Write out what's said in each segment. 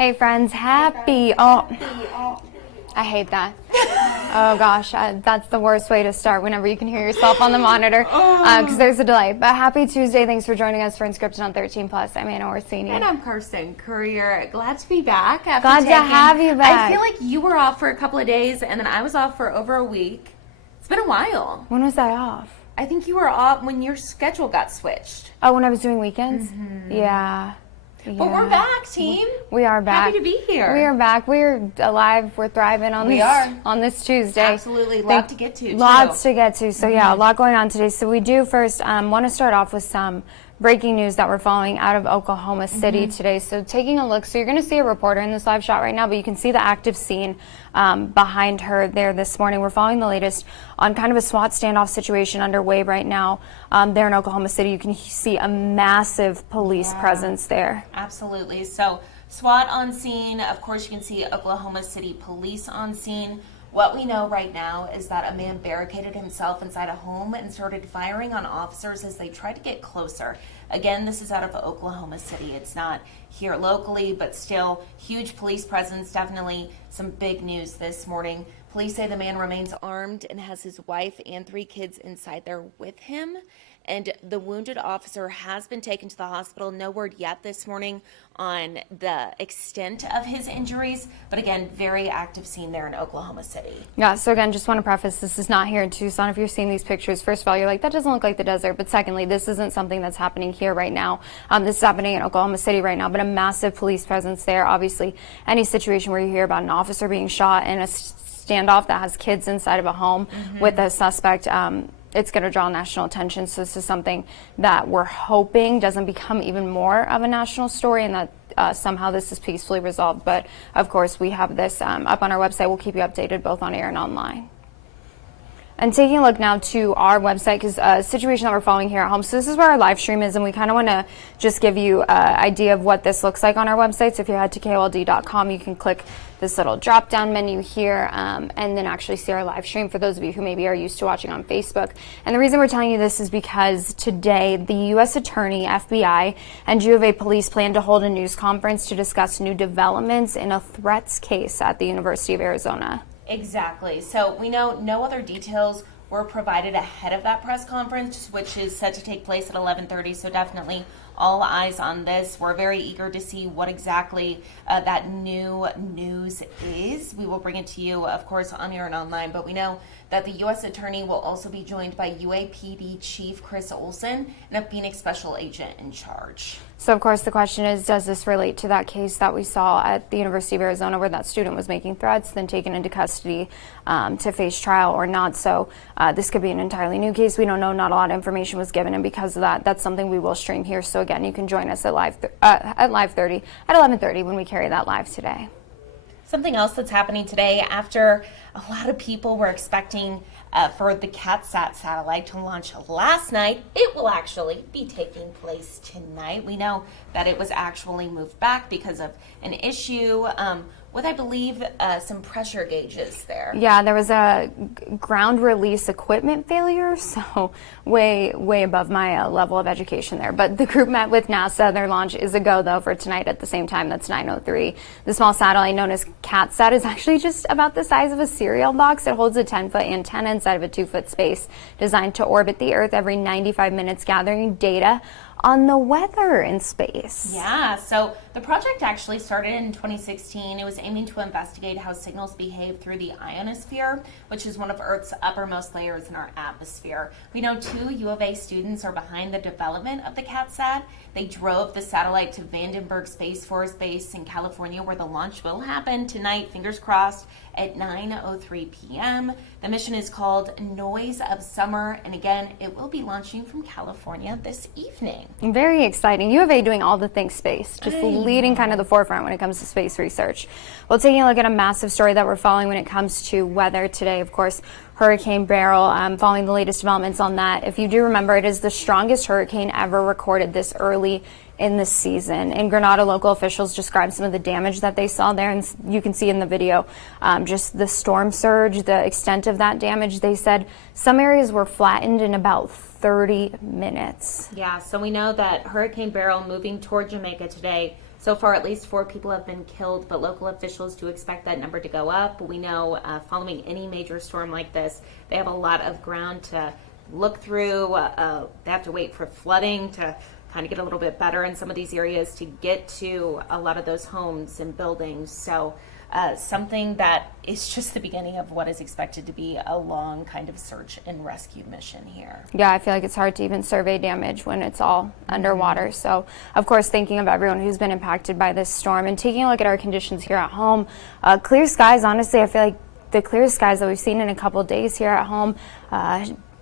Hey friends, happy, I hate that. Oh gosh, that's the worst way to start whenever you can hear yourself on the monitor because there's a delay. But happy Tuesday. Thanks for joining us for Unscripted on 13 Plus. I'm Anna Orsini. And I'm Kirsten Courier. Glad to be back. Glad to have you back. I feel like you were off for a couple of days and then I was off for over a week. It's been a while. When was I off? I think you were off when your schedule got switched. Oh, when I was doing weekends? Mm-hmm. Yeah. But we're back, team. We are back. Happy to be here. We are back. We're alive. We're thriving on this Tuesday. Absolutely. Lots to get to. Lots to get to. So yeah, a lot going on today. So we do first want to start off with some breaking news that we're following out of Oklahoma City today. So taking a look, so you're going to see a reporter in this live shot right now, but you can see the active scene behind her there this morning. We're following the latest on kind of a SWAT standoff situation underway right now there in Oklahoma City. You can see a massive police presence there. Absolutely. So SWAT on scene. Of course, you can see Oklahoma City police on scene. What we know right now is that a man barricaded himself inside a home and started firing on officers as they tried to get closer. Again, this is out of Oklahoma City. It's not here locally, but still huge police presence. Definitely some big news this morning. Police say the man remains armed and has his wife and 3 kids inside there with him. And the wounded officer has been taken to the hospital. No word yet this morning on the extent of his injuries. But again, very active scene there in Oklahoma City. Yeah, so again, just want to preface, this is not here in Tucson. If you're seeing these pictures, first of all, you're like, that doesn't look like the desert. But secondly, this isn't something that's happening here right now. This is happening in Oklahoma City right now, but a massive police presence there. Obviously, any situation where you hear about an officer being shot in a standoff that has kids inside of a home with a suspect, it's going to draw national attention. So this is something that we're hoping doesn't become even more of a national story and that somehow this is peacefully resolved. But of course, we have this up on our website. We'll keep you updated both on air and online. And taking a look now to our website, because a situation that we're following here at home. So this is where our live stream is, and we kind of want to just give you an idea of what this looks like on our website. So if you head to KOLD.com, you can click this little drop-down menu here and then actually see our live stream for those of you who maybe are used to watching on Facebook. And the reason we're telling you this is because today the U.S. Attorney, FBI, and U of A police plan to hold a news conference to discuss new developments in a threats case at the University of Arizona. Exactly. So we know no other details were provided ahead of that press conference, which is set to take place at 11:30. So definitely all eyes on this. We're very eager to see what exactly that new news is. We will bring it to you, of course, on air and online. But we know that the U.S. Attorney will also be joined by UAPD Chief Chris Olson and a Phoenix Special Agent in charge. So, of course, the question is, does this relate to that case that we saw at the University of Arizona where that student was making threats, then taken into custody to face trial or not? So this could be an entirely new case. We don't know. Not a lot of information was given, and because of that, that's something we will stream here. So, again, you can join us at 11:30 when we carry that live today. Something else that's happening today, after a lot of people were expecting for the CatSat satellite to launch last night, it will actually be taking place tonight. We know that it was actually moved back because of an issue with, I believe, some pressure gauges there. Yeah, there was a ground release equipment failure, so way above my level of education there. But the group met with NASA. Their launch is a go, though, for tonight at the same time. That's 9:03. The small satellite known as CatSat is actually just about the size of a cereal box. It holds a 10-foot antenna inside of a 2-foot space designed to orbit the Earth every 95 minutes, gathering data on the weather in space. Yeah, so the project actually started in 2016. It was aiming to investigate how signals behave through the ionosphere, which is one of Earth's uppermost layers in our atmosphere. We know 2 U of A students are behind the development of the CatSat. They drove the satellite to Vandenberg Space Force Base in California, where the launch will happen tonight, fingers crossed, at 9:03 p.m. The mission is called Noise of Summer, and again, it will be launching from California this evening. Very exciting. U of A doing all the things space, just leading kind of the forefront when it comes to space research. Well, taking a look at a massive story that we're following when it comes to weather today, of course, Hurricane Beryl, following the latest developments on that. If you do remember, it is the strongest hurricane ever recorded this early in the season. In Granada, local officials described some of the damage that they saw there, and you can see in the video just the storm surge, the extent of that damage. They said some areas were flattened in about 30 minutes. Yeah, so we know that Hurricane Beryl moving toward Jamaica today So far, at least 4 people have been killed, but local officials do expect that number to go up. We know following any major storm like this, they have a lot of ground to look through. They have to wait for flooding to kind of get a little bit better in some of these areas to get to a lot of those homes and buildings. So something that is just the beginning of what is expected to be a long kind of search and rescue mission here. Yeah, I feel like it's hard to even survey damage when it's all underwater. So, of course, thinking of everyone who's been impacted by this storm and taking a look at our conditions here at home. Clear skies, honestly, I feel like the clearest skies that we've seen in a couple days here at home.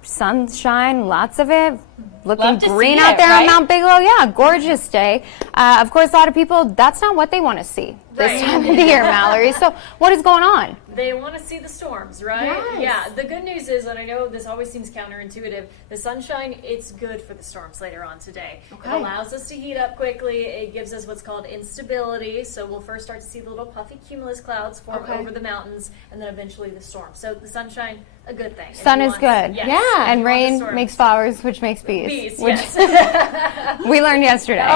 Sunshine, lots of it. Looking green out there on Mount Bigelow. Yeah, gorgeous day. Of course, a lot of people, that's not what they want to see this time of the year, Mallory. So what is going on? They want to see the storms, right? Yes. Yeah, the good news is, and I know this always seems counterintuitive, the sunshine, it's good for the storms later on today. Okay. It allows us to heat up quickly. It gives us what's called instability. So we'll first start to see the little puffy cumulus clouds form over the mountains, and then eventually the storm. So the sunshine, a good thing. Sun is good. Yes, Yeah, and rain makes flowers, which makes bees. Yes. We learned yesterday.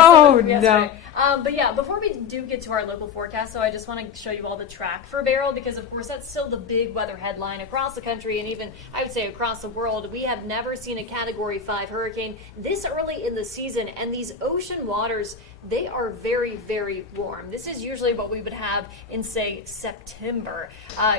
But yeah, before we do get to our local forecast, so I just want to show you all the track for Beryl, because of course that's still the big weather headline across the country and even I would say across the world. We have never seen a Category 5 hurricane this early in the season, and these ocean waters, they are very, very warm. This is usually what we would have in, say, September.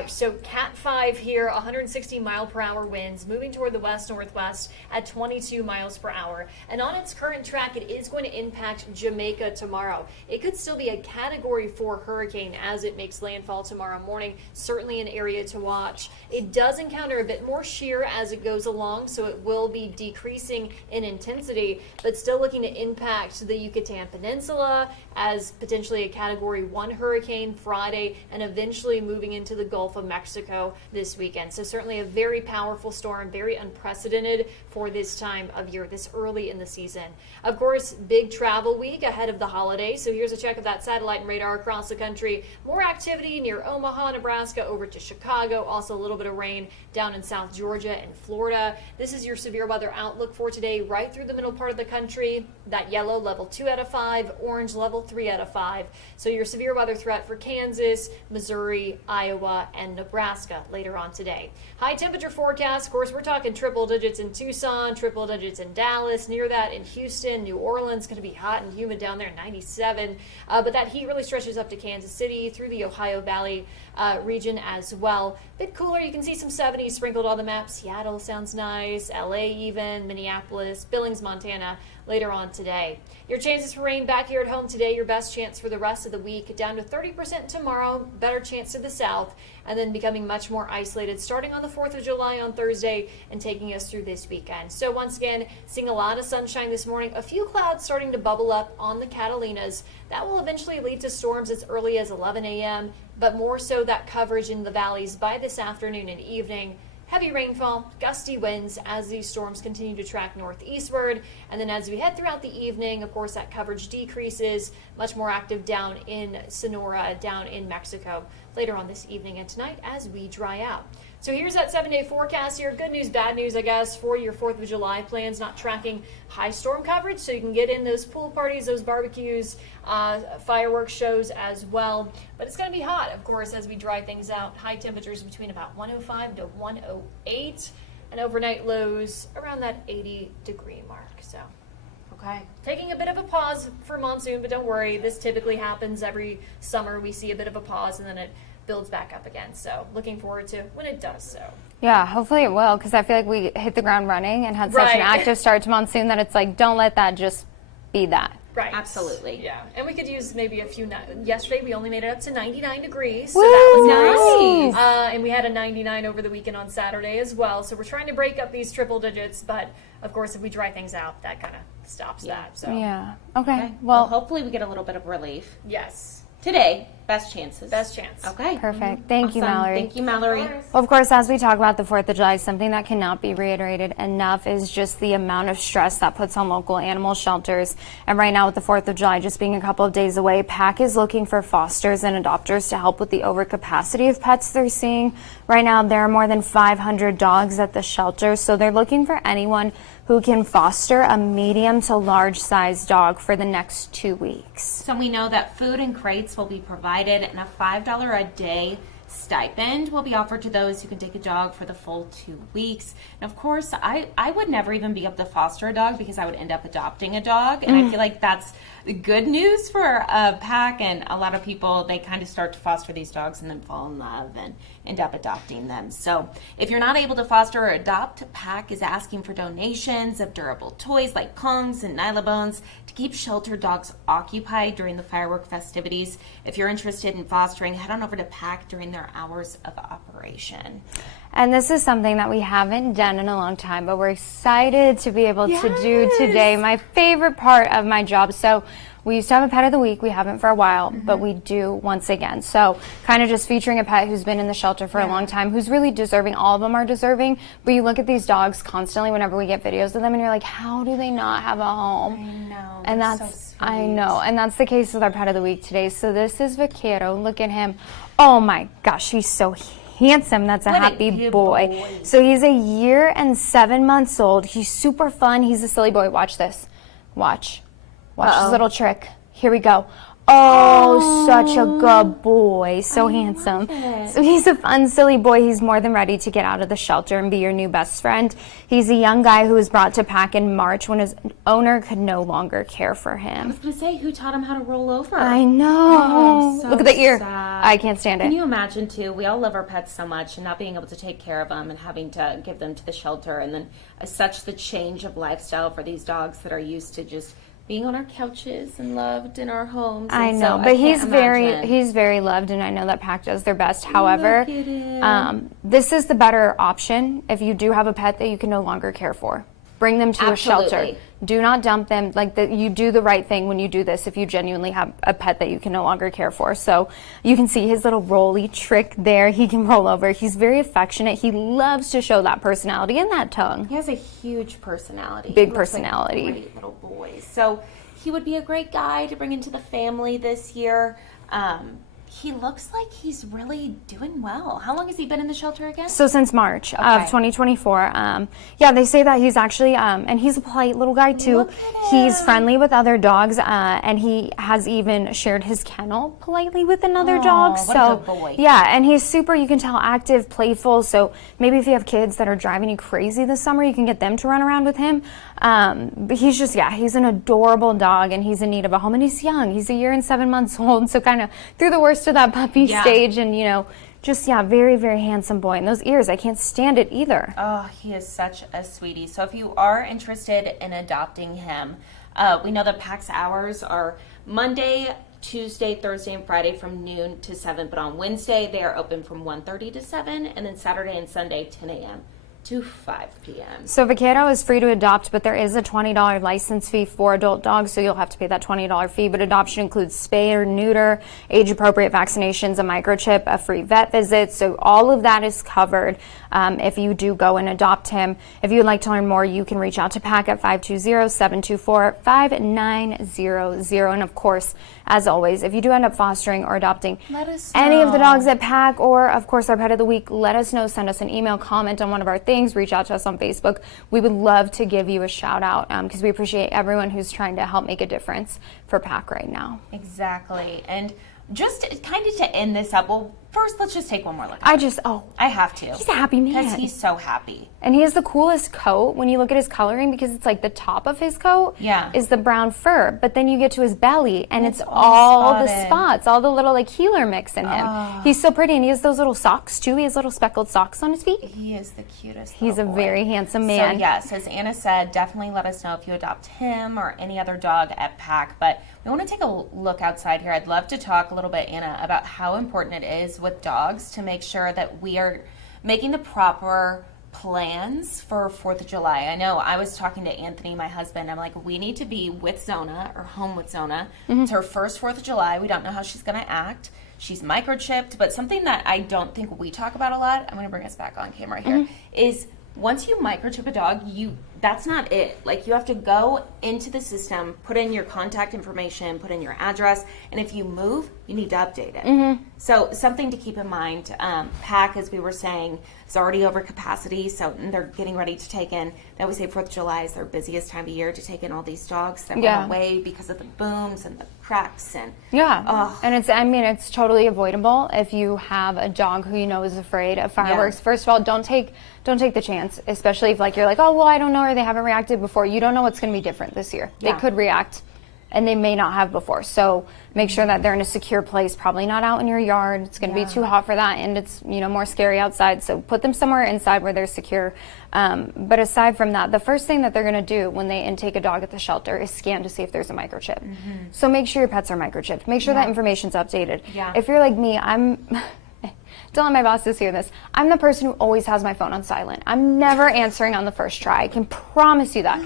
So Cat 5 here, 160 mile per hour winds, moving toward the west-northwest at 22 miles per hour. And on its current track, it is going to impact Jamaica tomorrow. It could still be a Category 4 hurricane as it makes landfall tomorrow morning. Certainly an area to watch. It does encounter a bit more shear as it goes along, so it will be decreasing in intensity, but still looking to impact the Yucatan Peninsula as potentially a Category 1 hurricane Friday, and eventually moving into the Gulf of Mexico this weekend. So certainly a very powerful storm, very unprecedented for this time of year, this early in the season. Of course, big travel week ahead of the holiday. So here's a check of that satellite and radar across the country. More activity near Omaha, Nebraska, over to Chicago. Also a little bit of rain down in South Georgia and Florida. This is your severe weather outlook for today, right through the middle part of the country. That yellow, level 2 out of 5, orange, level 3 out of 5. So your severe weather threat for Kansas, Missouri, Iowa, and Nebraska later on today. High temperature forecast, of course, we're talking triple digits in Tucson, triple digits in Dallas, near that in Houston, New Orleans, going to be hot and humid down there, 97. But that heat really stretches up to Kansas City, through the Ohio Valley region as well. Bit cooler, you can see some 70s sprinkled on the map. Seattle sounds nice, LA even, Minneapolis, Billings, Montana later on today. Your chances for rain back here at home today, your best chance for the rest of the week, down to 30% tomorrow, better chance to the south, and then becoming much more isolated starting on the 4th of July on Thursday and taking us through this weekend. So once again, seeing a lot of sunshine this morning, a few clouds starting to bubble up on the Catalinas. That will eventually lead to storms as early as 11 a.m., but more so that coverage in the valleys by this afternoon and evening. Heavy rainfall, gusty winds as these storms continue to track northeastward. And then as we head throughout the evening, of course, that coverage decreases, much more active down in Sonora, down in Mexico later on this evening and tonight as we dry out. So here's that 7-day forecast here. Good news, bad news, I guess, for your 4th of July plans. Not tracking high storm coverage, so you can get in those pool parties, those barbecues, fireworks shows as well. But it's going to be hot, of course, as we dry things out. High temperatures between about 105 to 108, and overnight lows around that 80-degree mark. So, okay, taking a bit of a pause for monsoon, but don't worry. This typically happens every summer. We see a bit of a pause, and then it builds back up again. So looking forward to when it does so. Yeah, hopefully it will, because I feel like we hit the ground running and had such an active start to monsoon that it's like, don't let that just be that. Right. Absolutely. Yeah. And we could use maybe a few. Yesterday we only made it up to 99 degrees. So Woo! that was Nice. And we had a 99 over the weekend on Saturday as well. So we're trying to break up these triple digits. But of course, if we dry things out, that kind of stops that. So Yeah. Okay. Well, Well, hopefully we get a little bit of relief yes. today. best chances. Best chance. Okay. Perfect. Thank you, Awesome. Mallory. Thank you, Mallory. Well, of course, as we talk about the 4th of July, something that cannot be reiterated enough is just the amount of stress that puts on local animal shelters. And right now, with the 4th of July just being a couple of days away, PAC is looking for fosters and adopters to help with the overcapacity of pets they're seeing. Right now, there are more than 500 dogs at the shelter, so they're looking for anyone who can foster a medium to large size dog for the next 2 weeks. So we know that food and crates will be provided, and a $5 a day stipend will be offered to those who can take a dog for the full 2 weeks. And of course, I would never even be able to foster a dog because I would end up adopting a dog. And I feel like that's good news for PAC, and a lot of people, they kind of start to foster these dogs and then fall in love and end up adopting them. So if you're not able to foster or adopt, PAC is asking for donations of durable toys like Kongs and Nylabones to keep shelter dogs occupied during the firework festivities. If you're interested in fostering, head on over to PAC during their hours of operation. And this is something that we haven't done in a long time, but we're excited to be able to do today. My favorite part of my job. So we used to have a pet of the week. We haven't for a while, but we do once again. So kind of just featuring a pet who's been in the shelter for a long time, who's really deserving. All of them are deserving. But you look at these dogs constantly whenever we get videos of them and you're like, how do they not have a home? I know. And they're that's, so I sweet. know. And that's the case with our pet of the week today. So this is Vaquero. Look at him. Oh my gosh, he's so handsome. That's a What a happy good boy. boy. So he's a year and 7 months old. He's super fun. He's a silly boy. Watch this. Watch this little trick. Here we go. Oh, such a good boy. So handsome. So he's a fun, silly boy. He's more than ready to get out of the shelter and be your new best friend. He's a young guy who was brought to PAC in March when his owner could no longer care for I him. was going to say, who taught him how to roll over? I know. Oh, so Look at the ear. sad. I can't stand Can it. you imagine, too? We all love our pets so much, and not being able to take care of them and having to give them to the shelter, and then such the change of lifestyle for these dogs that are used to just being on our couches and loved in our homes. I And know, so but I he's can't very imagine. loved, and I know that PAC does their best. However, at him. this is the better option if you do have a pet that you can no longer care for. Bring them to a shelter. Absolutely. Do not dump them. You do the right thing when you do this if you genuinely have a pet that you can no longer care for. So you can see his little rolly trick there. He can roll over. He's very affectionate. He loves to show that personality and that tongue. He has a huge personality. Big He looks like a personality. great little boy. So he would be a great guy to bring into the family this year. He looks like he's really doing well. How long has he been in the shelter again? So since March of Okay. 2024, they say that he's actually, and he's a polite little guy too. Look at He's him. friendly with other dogs, and he has even shared his kennel politely with another dog. what a So good boy. yeah, and he's super, you can tell, active, playful. So maybe if you have kids that are driving you crazy this summer, you can get them to run around with him. But he's just, he's an adorable dog, and he's in need of a home, and he's young. He's a year and 7 months old, so kind of through the worst of that puppy stage, and just very, very handsome boy. And those ears, I can't stand it either. Oh, he is such a sweetie. So if you are interested in adopting him, we know that PAC's hours are Monday, Tuesday, Thursday, and Friday from noon to 7. But on Wednesday, they are open from 1:30 to 7. And then Saturday and Sunday, 10 a.m. to 5 p.m. So Vaquero is free to adopt, but there is a $20 license fee for adult dogs, so you'll have to pay that $20 fee. But adoption includes spay or neuter, age-appropriate vaccinations, a microchip, a free vet visit. So all of that is covered if you do go and adopt him. If you would like to learn more, you can reach out to PAC at 520-724-5900. And of course, as always, if you do end up fostering or adopting Let us any of the know. dogs at PAC, or of course our pet of the week, let us know. Send us an email, comment on one of our things, reach out to us on Facebook. We would love to give you a shout out because we appreciate everyone who's trying to help make a difference for PAC right now. Exactly. And just kind of to end this up, well, first, let's just take one more look at I him. have to. He's a happy man. Because he's so happy. And he has the coolest coat when you look at his coloring, because it's like the top of his coat is the brown fur, but then you get to his belly and it's all the spotted. spots, all the little healer mix in him. He's so pretty, and he has those little socks too. He has little speckled socks on his feet. He is the cutest He's a little boy. very handsome man. So yes, as Anna said, definitely let us know if you adopt him or any other dog at PAC. But we want to take a look outside here. I'd love to talk a little bit, Anna, about how important it is with dogs to make sure that we are making the proper plans for 4th of July. I know I was talking to Anthony, my husband. I'm like, we need to be with Zona or home with Zona. It's her first 4th of July. We don't know how she's going to act. She's microchipped, but something that I don't think we talk about a lot, I'm going to bring us back on camera here, is once you microchip a dog, that's not it. Like, you have to go into the system, put in your contact information, put in your address, and if you move, you need to update it. So something to keep in mind. PAC, as we were saying, is already over capacity, so they're getting ready to take in. They always say 4th of July is their busiest time of year to take in all these dogs that went away because of the booms and the cracks. And and it's totally avoidable if you have a dog who you know is afraid of fireworks. First of all, don't take the chance, especially if you're like, oh well, I don't know, or they haven't reacted before. You don't know what's going to be different this year. They could react and they may not have before. So make sure that they're in a secure place, probably not out in your yard. It's going to be too hot for that, and it's more scary outside. So put them somewhere inside where they're secure. But aside from that, the first thing that they're going to do when they intake a dog at the shelter is scan to see if there's a microchip. So make sure your pets are microchipped. Make sure that information's updated. If you're like me, don't let my bosses hear this. I'm the person who always has my phone on silent. I'm never answering on the first try. I can promise you that.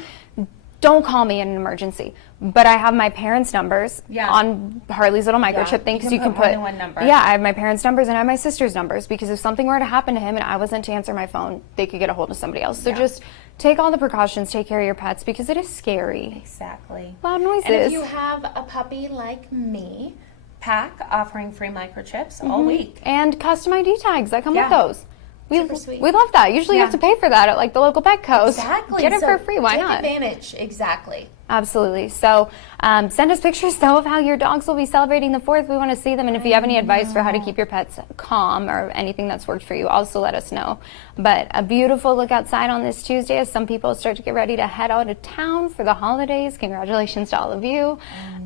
Don't call me in an emergency. But I have my parents' numbers on Harley's little microchip thing, because you can put more than one number. I have my parents' numbers and I have my sister's numbers, because if something were to happen to him and I wasn't to answer my phone, they could get a hold of somebody else. So just take all the precautions, take care of your pets, because it is scary. Exactly. Loud noises. And if you have a puppy like me, PAC offering free microchips all week. And custom ID tags that come with those. Super sweet. We love that. Usually you have to pay for that at the local Petco. Exactly. Get it for free. Why not? Take advantage. Exactly. Absolutely. So send us pictures, though, of how your dogs will be celebrating the 4th. We want to see them. And if you have any advice for how to keep your pets calm or anything that's worked for you, also let us know. But a beautiful look outside on this Tuesday as some people start to get ready to head out of town for the holidays. Congratulations to all of you.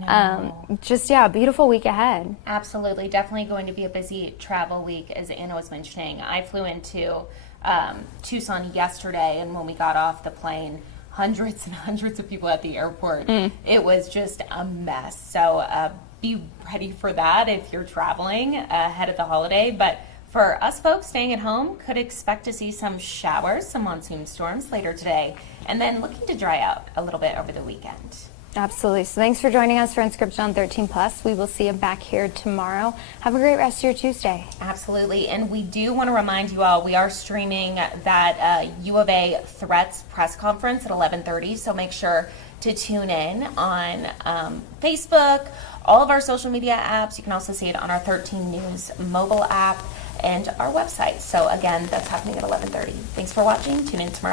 A beautiful week ahead. Absolutely. Definitely going to be a busy travel week, as Anna was mentioning. I flew into Tucson yesterday, and when we got off the plane, hundreds and hundreds of people at the airport. It was just a mess. So be ready for that if you're traveling ahead of the holiday. But for us folks staying at home, could expect to see some showers, some monsoon storms later today, and then looking to dry out a little bit over the weekend. Absolutely. So thanks for joining us for Unscripted on 13 Plus. We will see you back here tomorrow. Have a great rest of your Tuesday. Absolutely. And we do want to remind you all, we are streaming that U of A Threats press conference at 11:30. So make sure to tune in on Facebook, all of our social media apps. You can also see it on our 13 News mobile app and our website. So again, that's happening at 11:30. Thanks for watching. Tune in tomorrow.